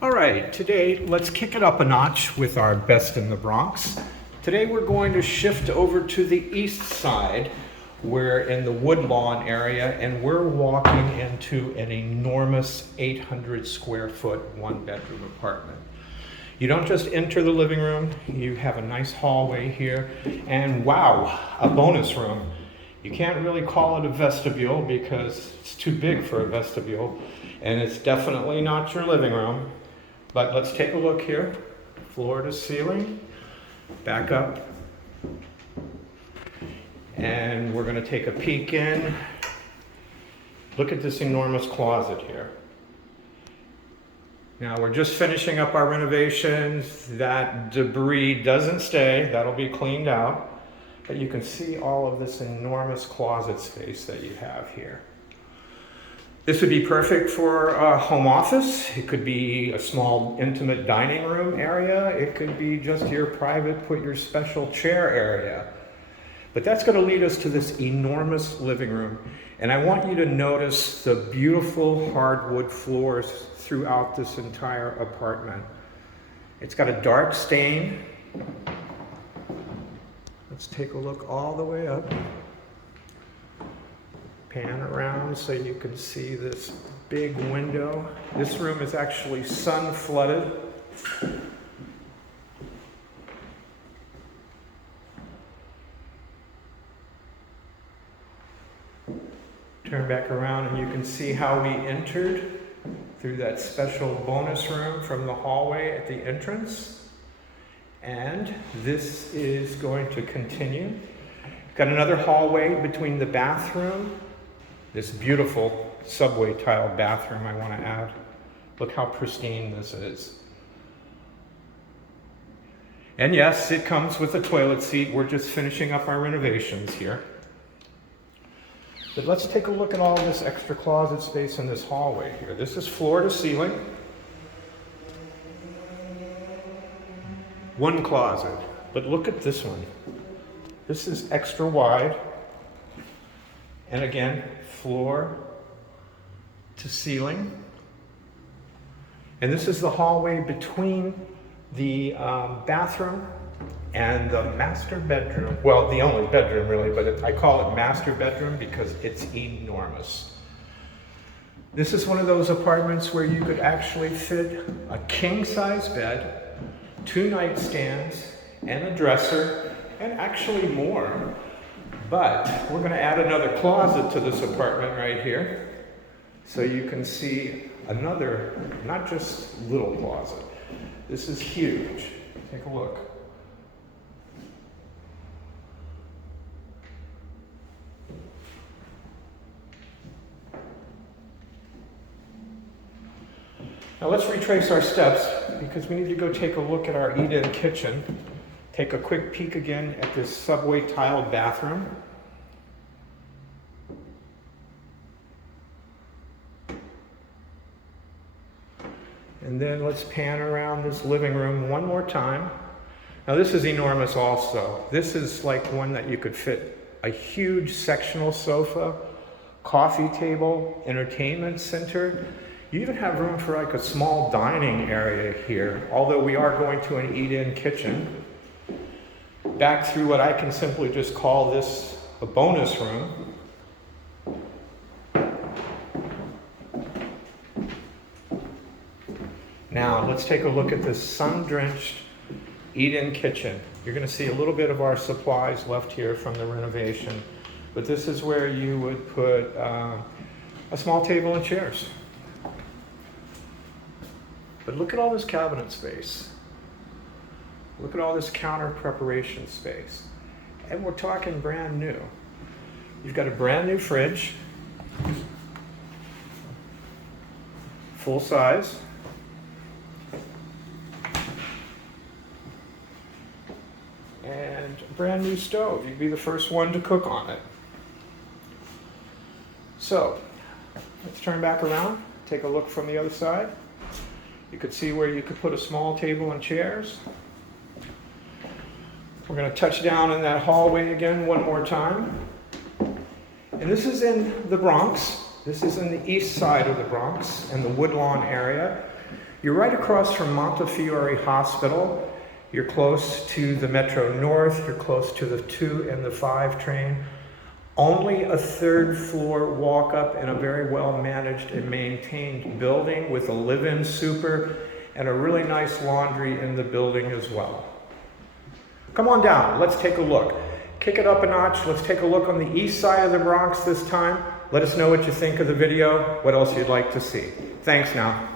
All right, today let's kick it up a notch with our best in the Bronx. Today we're going to shift over to the east side. We're in the Woodlawn area and we're walking into an enormous 800 square foot one bedroom apartment. You don't just enter the living room, you have a nice hallway here, and wow, a bonus room. You can't really call it a vestibule because it's too big for a vestibule, and it's definitely not your living room. But let's take a look here. Floor to ceiling, back up. And we're gonna take a peek in. Look at this enormous closet here. Now we're just finishing up our renovations. That debris doesn't stay, that'll be cleaned out. But you can see all of this enormous closet space that you have here. This would be perfect for a home office. It could be a small intimate dining room area. It could be just your private, put your special chair area. But that's going to lead us to this enormous living room. And I want you to notice the beautiful hardwood floors throughout this entire apartment. It's got a dark stain. Let's take a look all the way up. Pan around so you can see this big window. This room is actually sun flooded. Turn back around and you can see how we entered through that special bonus room from the hallway at the entrance. And this is going to continue. Got another hallway between the bathroom. This beautiful subway tile bathroom I want to add. Look how pristine this is. And yes, it comes with a toilet seat. We're just finishing up our renovations here. But let's take a look at all this extra closet space in this hallway here. This is floor to ceiling. One closet, but look at this one. This is extra wide. And again, floor to ceiling. And this is the hallway between the bathroom and the master bedroom. Well, the only bedroom really, but I call it master bedroom because it's enormous. This is one of those apartments where you could actually fit a king-size bed, 2 nightstands, and a dresser, and actually more. But we're going to add another closet to this apartment right here so you can see another, not just little closet. This is huge. Take a look. Now let's retrace our steps because we need to go take a look at our eat-in kitchen. Take a quick peek again at this subway tiled bathroom. And then let's pan around this living room one more time. Now this is enormous also. This is like one that you could fit a huge sectional sofa, coffee table, entertainment center. You even have room for like a small dining area here, although we are going to an eat-in kitchen. Back through what I can simply just call this a bonus room. Now let's take a look at this sun-drenched eat-in kitchen. You're going to see a little bit of our supplies left here from the renovation, but this is where you would put a small table and chairs. But look at all this cabinet space. Look at all this counter preparation space. And we're talking brand new. You've got a brand new fridge, full size. And a brand new stove. You'd be the first one to cook on it. So, let's turn back around, take a look from the other side. You could see where you could put a small table and chairs. We're going to touch down in that hallway again one more time. And this is in the Bronx. This is in the east side of the Bronx, in the Woodlawn area. You're right across from Montefiore Hospital. You're close to the Metro North. You're close to the 2 and the 5 train. Only a 3rd floor walk up in a very well managed and maintained building with a live-in super and a really nice laundry in the building as well. Come on down, let's take a look. Kick it up a notch, let's take a look on the east side of the Bronx this time. Let us know what you think of the video, what else you'd like to see. Thanks now.